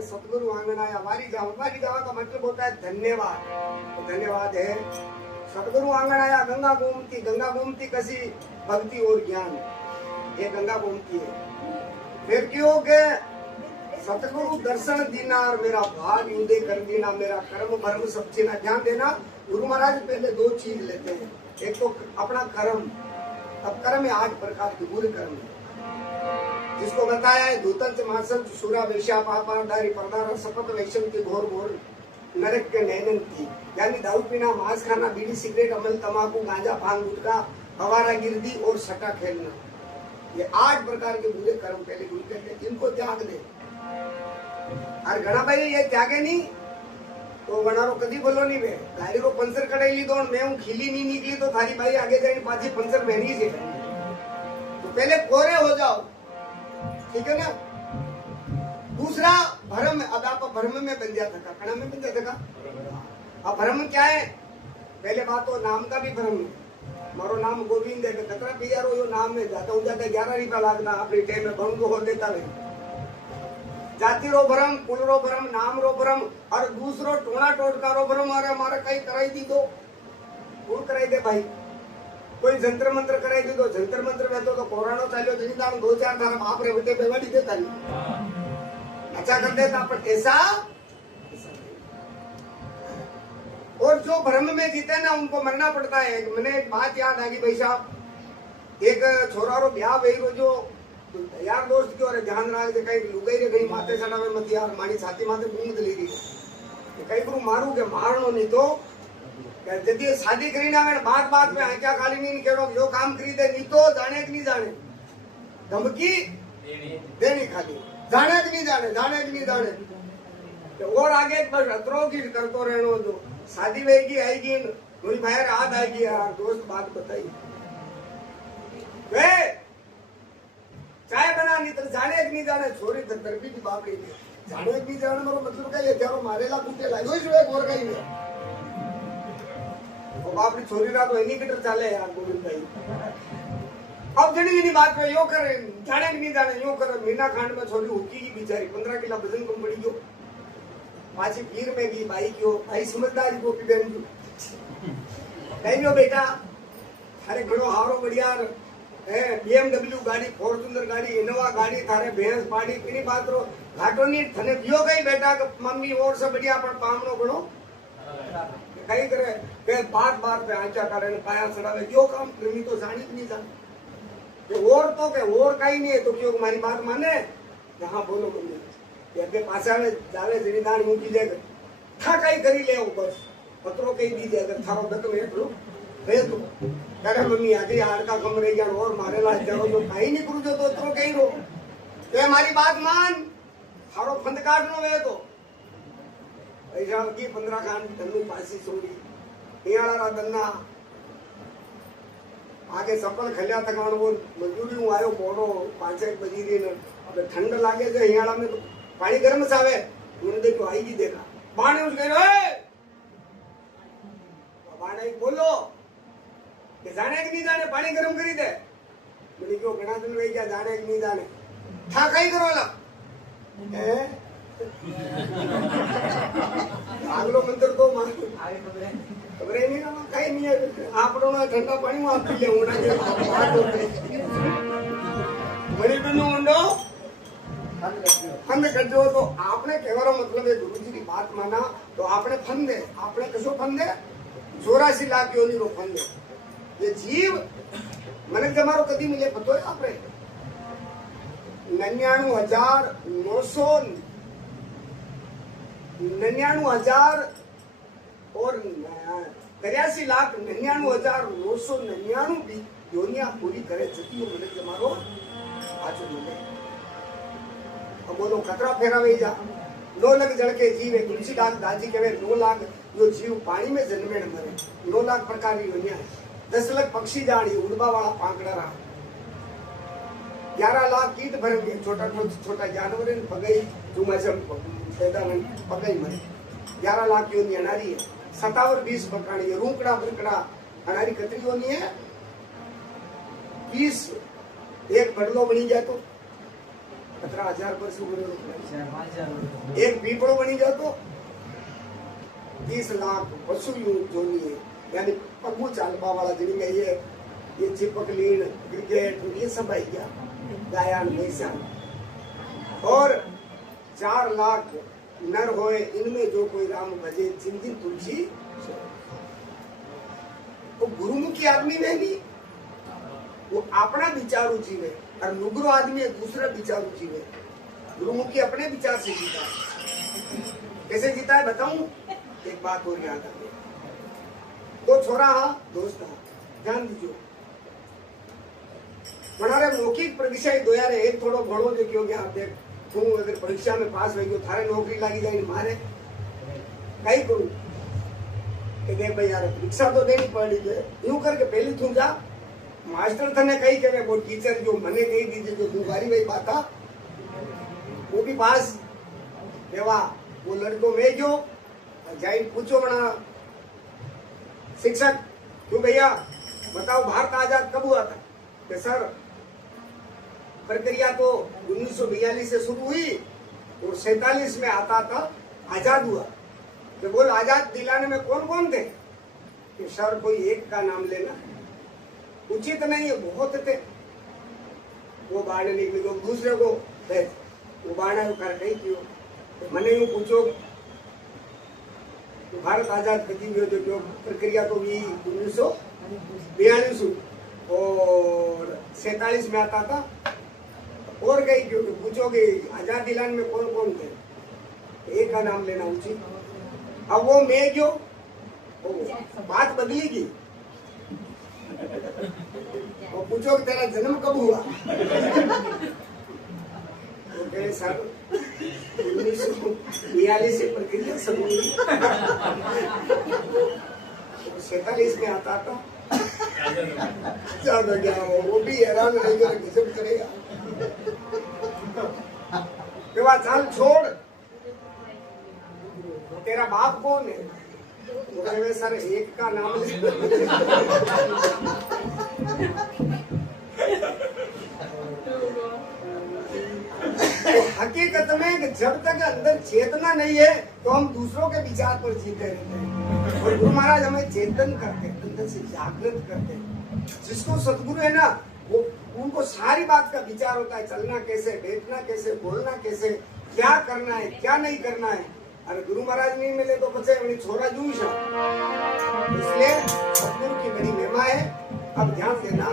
सतगुरु आंगन आया वारी जावा का मतलब होता है धन्यवाद। तो धन्यवाद है सतगुरु आंगन आया। गंगा गोमती कसी भक्ति और ज्ञान, ये गंगा गोमती है। फिर क्यों के सतगुरु दर्शन दीना और मेरा भाग उदय कर देना, मेरा कर्म भर्म सब चीज ध्यान देना। गुरु महाराज पहले दो चीज लेते हैं, एक तो अपना कर्म। अब कर्म है 8 प्रकार के बुरे कर्म है, जिसको बताया है धूतंच मासंच सुरा वेश्या पापाधारी परदारा शपथ वैश्यम की घोर घोर नरक के नैनन थी। यानी दारू पीना, मांस खाना, बीड़ी सिगरेट, अमल, तमाकू, गांजा, भांग, गुटखा, हवारा गिरदी और सट्टा खेलना, ये 8 प्रकार के बुरे कर्म पहले गुरु कहते हैं, जिनको त्याग दे। और घना भाई ये त्यागे नहीं तो बनारो कभी बोलो नहीं वे गाड़ी को पंचर कटाई दो, मैं हूँ खिली नहीं निकली तो थारी भाई आगे जाए पाछी पंचर महंगी से। तो पहले कोरे हो जाओ, ठीक है ना। दूसरा भ्रम, अब आप भ्रम में बन जाता था, कणा में बन जाता था। अब भ्रम क्या है? पहले बात तो नाम का भी भ्रम है। मारो नाम गोविंद है, कतरा पियारो यो नाम में जाता हूँ जाता 11 रुपया लागना अपनी टाइम में भंग हो देता नहीं। जाति रो भ्रम, कुल रो भ्रम, नाम रो भ्रम, और दूसरो टोना टोटका रो भ्रम। अरे हमारा कहीं कराई दी दो, कौन कराई दे भाई? कोई जंतर मंत्र कराई दी दो, जंतर मंत्र में तो कोरोना चालियो जिंदान 2-4 थारा बाप रे बेटे बेवाड़ी देता नहीं, अच्छा कर देता, पर ऐसा। और जो भ्रम में जीते ना उनको मरना पड़ता है। मैंने एक बात याद आ गई भाई साहब, एक छोरा रो ब्याह वही रो जो यार दोस्त की और ध्यान रख दे कहीं लुगाई रे कहीं माथे चढ़ावे मत यार, मारी छाती माथे बूंद ले रही कई गुरु मारू के मारनो नहीं तो यदि शादी करी ना बात बात में आंखा खाली नहीं केड़ो जो काम करी दे नहीं तो जाने कि नहीं जाने, धमकी देनी खाली, जाने कि नहीं जाने, जाने कि नहीं जाने। और आगे बस अतरो की करतो रहनो, जो शादी वेगी आएगी मेरी भाई रात आएगी यार दोस्त बात बताई वे चाय बना नहीं तो जाने कि नहीं जाने, छोरी दरबी की बाप रही जाने कि नहीं जाने मारो मतलब क्या ये त्यारो मारेला कूटे ला यो जो एक और कहीं में वो बाप री छोरी रा तो इन्हीं किटर चाले यार गोविंद भाई। अब जड़ी इन्हीं बात पे यो करे जाने कि नहीं जाने यो करे। मीना खांड में छोरी हुकी की बेचारी 15 किलो वजन कम पड़ी गयो, पाछी पीर में गई भाई क्यों भाई समझदारी को बहन जो कहीं बेटा अरे घणो हारो बढ़िया BMW गाड़ी, फॉर्च्यूनर गाड़ी, इनोवा गाड़ी, थारे भैंस पाड़ी पीनी बात रो घाटो नहीं थने दियो गई बेटा मम्मी और सब बढ़िया पर पामनो घणो कई करे के बात बात पे आंचा करे पाया चढ़ावे क्यों काम करनी तो जानी कि नहीं जानी और तो के और कहीं नहीं है तो क्यों हमारी बात माने। हाँ बोलो मम्मी के पासा में जावे जिनीदान मुकी ले था कहीं करी ले बस पत्रों कहीं दी दे अगर थारो दक में लो भेज दो करे मम्मी आगे यार का कम रह गया और मारे ला जाओ तो कहीं नहीं करू जो तो उतरो कहीं रो तो हमारी बात मान थारो फंद काट लो वे तो ऐसा की 15 खान धनु पासी छोड़ी यारा दन्ना आगे चप्पल खलिया थकान वो मजदूरी हूँ आयो मोड़ो 5-1 बजी रही न अब ठंड लागे जो हियाड़ा में तो पानी गर्म सावे उन्होंने देखो आएगी देखा बाणे उस गए बाणे बोलो कि जाने कि नहीं जाने पानी गर्म करी दे मैंने क्यों घना दिन रही क्या जाने कि नहीं जाने था कहीं करो ला आगलो मंदिर तो मान खबर नहीं ना कहीं नहीं है आप लोग ठंडा पानी वहां पी ले होना के बात होते बड़ी बिनु उंडो फंद कर जो तो आपने कहवारो मतलब है गुरुजी की बात माना तो आपने फंद दे आपने कसो फंद दे 84 लाख योनि रो फंद दे ये जीव મને તમારો કદી મિલે પતો હે આપણે 99,000 और 83,99,999 भी योनिया पूरी करे जती મને તમારો આજો મિલે। अब बोलो खतरा फेरावे जा 9 लाख जड़ के जीव है तुलसी लाख दाजी कहे 9 लाख यो जीव पानी में जन्मे न मरे 9 लाख प्रकार की योनिया 10 लाख पक्षी जानी उड़वा वाला पांकड़ा रहा 11 लाख कीट भरेंगे छोटा छोटा जानवर पगई चुमाचम पैदा पगई मरे 11 लाख योनि अनारी है 57 20 पकानी है रूकड़ा बुरकड़ा अनारी कतरी योनि है 20 एक बड़लो बनी जाए तो 17,000 पर एक पीपड़ो बनी जाए तो 30 लाख पशु जोनी है यानी पगू चालबा वाला जिनमें ये चिपक लीन क्रिकेट ये सब आई गया गायन भैंसा और 4 लाख नर होए इनमें जो कोई राम भजे जिन जिन तुलसी वो गुरुमुखी आदमी में नहीं वो अपना विचारू जीवे और नुगरो आदमी दूसरा विचारू जीवे गुरुमुखी अपने विचार से जीता है कैसे जीता है बताऊं एक बात और याद आ गई दो छोरा हाँ दोस्त हाँ ध्यान दीजिए बनारे मौखिक परीक्षा ही दो यार एक थोड़ो घणो जो क्यों गया देख तू अगर परीक्षा में पास हो गयो थारे नौकरी लागी जाए मारे कई करूं कि देख भाई यार परीक्षा तो देनी पड़ी है यूं करके पहले तू जा मास्टर तने कही करे वो टीचर जो मने कही दीजिए जो तू बारी भाई बात वो भी पास देवा वो लड़को में गयो जाई पूछो बना शिक्षक तू भैया बताओ भारत आजाद कब हुआ था? कि सर प्रक्रिया तो 1942 से शुरू हुई और 47 में आता था आजाद हुआ। तो बोल आजाद दिलाने में कौन कौन थे? कि सर कोई एक का नाम लेना उचित नहीं है, बहुत थे। वो बाढ़ निकली तो दूसरे को वो बाढ़ कर गई क्यों? तो मैंने यूं पूछो तो भारत आजाद कभी हुए तो क्यों? प्रक्रिया तो भी 1942 और 47 में आता था और गई क्यों? पूछोगे आजाद दिलाने में कौन कौन थे? एक का नाम लेना उचित। अब वो मैं क्यों बात बदलेगी और पूछो कि तेरा जन्म कब हुआ? तो कहे सर 1942 से प्रक्रिया शुरू हुई 47 में आता था ज्यादा क्या हो, वो भी हैरान रहेगा किसे करेगा। के बाद चल छोड़ तेरा बाप कौन है? तो कहे सर एक का नाम ले। हकीकत में जब तक अंदर चेतना नहीं है तो हम दूसरों के विचार पर जीते रहते हैं और गुरु महाराज हमें चेतन करते हैं, अंदर से जागृत करते हैं। जिसको सतगुरु है ना वो उनको सारी बात का विचार होता है, चलना कैसे, बैठना कैसे, बोलना कैसे, क्या करना है क्या नहीं करना है। अरे गुरु महाराज नहीं मिले तो पचे छोरा जूश है। इसलिए सतगुरु की बड़ी महिमा है। अब ध्यान देना